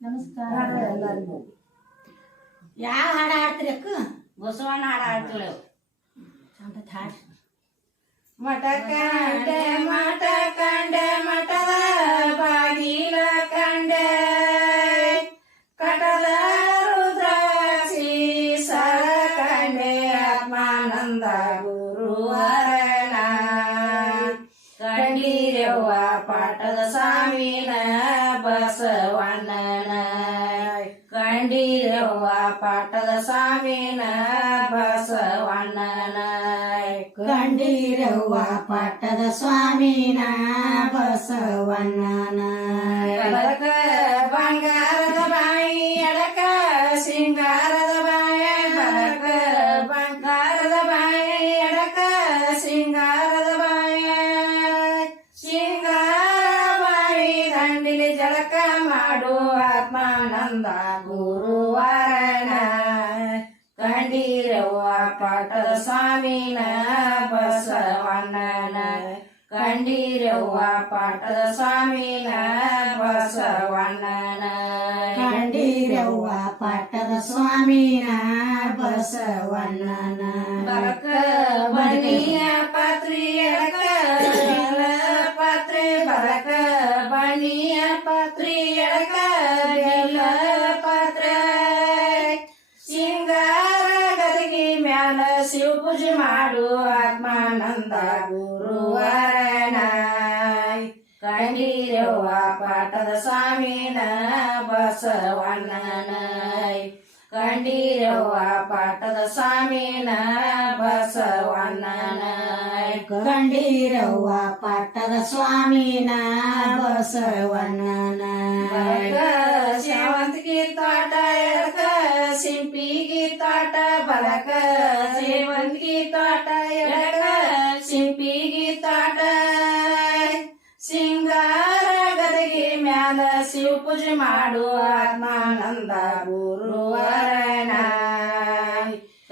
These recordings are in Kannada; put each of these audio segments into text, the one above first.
ನಮಸ್ಕಾರ ಎಲ್ಲರಿಗೂ. ಯಾವ ಹಾಡು ಹಾಡ್ತೀರಿ ಅಕ್ಕ? ಬಸವಣ್ಣ ಹಾಡು ಹಾಡ್ತೀವಿ. ಮಠ ಕಂಡೆ ಮಠದ ಬಾಗಿಲ ಕಂಡೆ ಕಟದ ರುದ್ರಾಕ್ಷಿ ಸರ ಕಂಡೆ ಆತ್ಮಾನಂದ ಗುರುವರನ ಕಂಡೀರವ್ವ ಪಾಠದ ಸ್ವಾಮಿನ ಬಸವಣ್ಣನ ಕಂಡೀರವ್ವ ಪಾಠದ ಸ್ವಾಮಿನ ಬಸವಣ್ಣನ ಕಂಡೀರವ್ವ ಪಾಠದ ಸ್ವಾಮಿನ ಬಸವಣ್ಣನ ಎಡಕ ಬಂಗಾರದ ಬಾಯಿ ಎಡಕ ಸಿಂಗಾರದ ಬಾಯಿ ಬಲಕ ಬಂಗಾರದ ಬಾಯಿ ಎಡಕ ಸಿಂಗಾರದ ಬಾಯಿ ಸಿಂಗಾರ ಬಾಯಿ ದಂಡಿಲಿ ಜಳಕ ಮಾಡು ಆತ್ಮಾನಂದ ಗುರುವರನ ಕಂಡೀರವ್ವ ಪಾಠದ ಸ್ವಾಮಿನ ಬಸವಣ್ಣನ ಕಂಡೀರವ್ವ ಪಾಠದ ಸ್ವಾಮಿನ ಬಸವಣ್ಣನ ಕಂಡೀರವ್ವ ಪಾಠದ ಸ್ವಾಮಿನ ಬಸವಣ್ಣನ ಬಲಕ ಬನಿಯ ಪಾತ್ರಿ ಎಡಕ ಬೆಲ್ಲ ಪಾತ್ರೆ ಬಲಕ ಬನಿಯ ಪಾತ್ರಿ ಎಡಕ ಬೆಲ್ಲ ಪಾತ್ರೆ ಸಿಂಗಾರ ಗದಗಿ ಮ್ಯಾಲ ಶಿವ ಪೂಜೆ ಮಾಡು ಆತ್ಮಾನಂದ ಗುರುವರನ ಕಂಡೀರವ್ವ ಪಾಠದ ಸ್ವಾಮಿನ ಬಸವಣ್ಣನ ಕಂಡೀರವ್ವ ಪಾಠದ ಸ್ವಾಮಿನ ಬಸವಣ್ಣನ ಕಂಡೀರವ್ವ ಪಾಠದ ಸ್ವಾಮಿನ ಬಸವಣ್ಣನ ಬಲಕ ಸೇವಂತಿಗೆ ತೋಟ ಎಡಕ ಸಿಂಪಿಗೆ ತೋಟ ಬಲಕ ಸೇವಂತಿಗೆ ತೋಟ ಎಡಕ ಸಿಂಪಿಗೆ ತೋಟ ಸಿಂಗಾರ ಗದಗಿ ಮ್ಯಾಲ ಶಿವ ಪೂಜೆ ಮಾಡು ಆತ್ಮಾನಂದ ಗುರುವರನ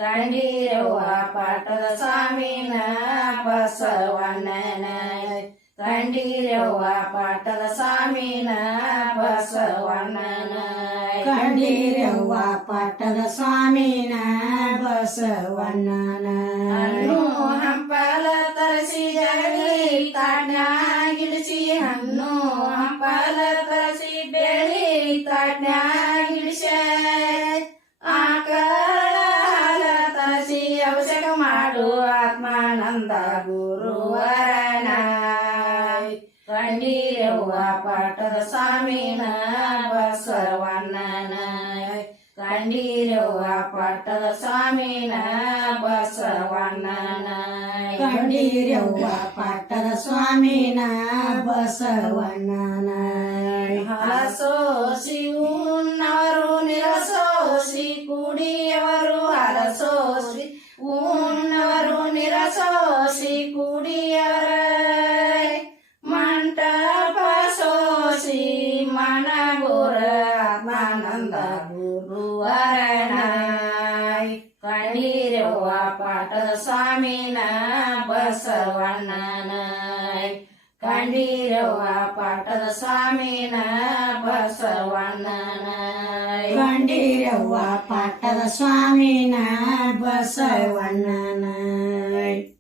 ಕಂಡೀರವ್ವ ಪಾಠದ ಸ್ವಾಮಿನ ಬಸವಣ್ಣನ ಕಂಡೀರವ್ವ ಪಾಠದ ಸ್ವಾಮಿನ ಬಸವಣ್ಣನ ಕಂಡೀರವ್ವ ಪಾಠದ ಸ್ವಾಮಿನ ಬಸವಣ್ಣನ ಹಣ್ಣು ಹಂಪಲ ತರಸಿ ಜಗಲಿ ತಾಟ್ನ್ಯಾಗಿಳಿಸಿ ಹಣ್ಣು ಹಂಪಲ ತರಸಿ ಬೆಳಿ ತಾಟ್ನ್ಯಾಗಿಳಿಸ ಆಕಳ ಹಾಲ ತರಸಿ ಅಭಿಷೇಕ ಮಾಡು ಆತ್ಮಾನಂದ ಗುರುವರನ ಕಂಡೀರವ್ವ ಪಾಠದ ಸ್ವಾಮಿನ ಬಸವಣ್ಣನ ಕಂಡೀರವ್ವ ಪಾಠದ ಸ್ವಾಮಿನ ಬಸವಣ್ಣನ ಕಂಡೀರವ್ವ ಪಾಠದ ಸ್ವಾಮಿನ ಬಸವಣ್ಣನ ಹಲಸೋಸಿ ಉಣ್ಣವರು ನಿರಸೋಸಿ ಕುಡಿಯವರು ಹಲಸೋಸಿ ಉಣ್ಣವರು ನಿರಸೋಸಿ ಕುಡಿಯವರ ಮಂಟಪ ಸೋಸಿ ಮನಗುರ ಆತ್ಮಾನಂದ ಗುರುವರನ ಕಂಡೀರವ್ವ ಪಾಠದ ಸ್ವಾಮಿನ ಬಸವಣ್ಣನ ಕಂಡೀರವ್ವ ಪಾಠದ ಸ್ವಾಮಿನ ಬಸವಣ್ಣನ ಕಂಡೀರವ್ವ ಪಾಠದ ಸ್ವಾಮಿನ ಬಸವಣ್ಣನ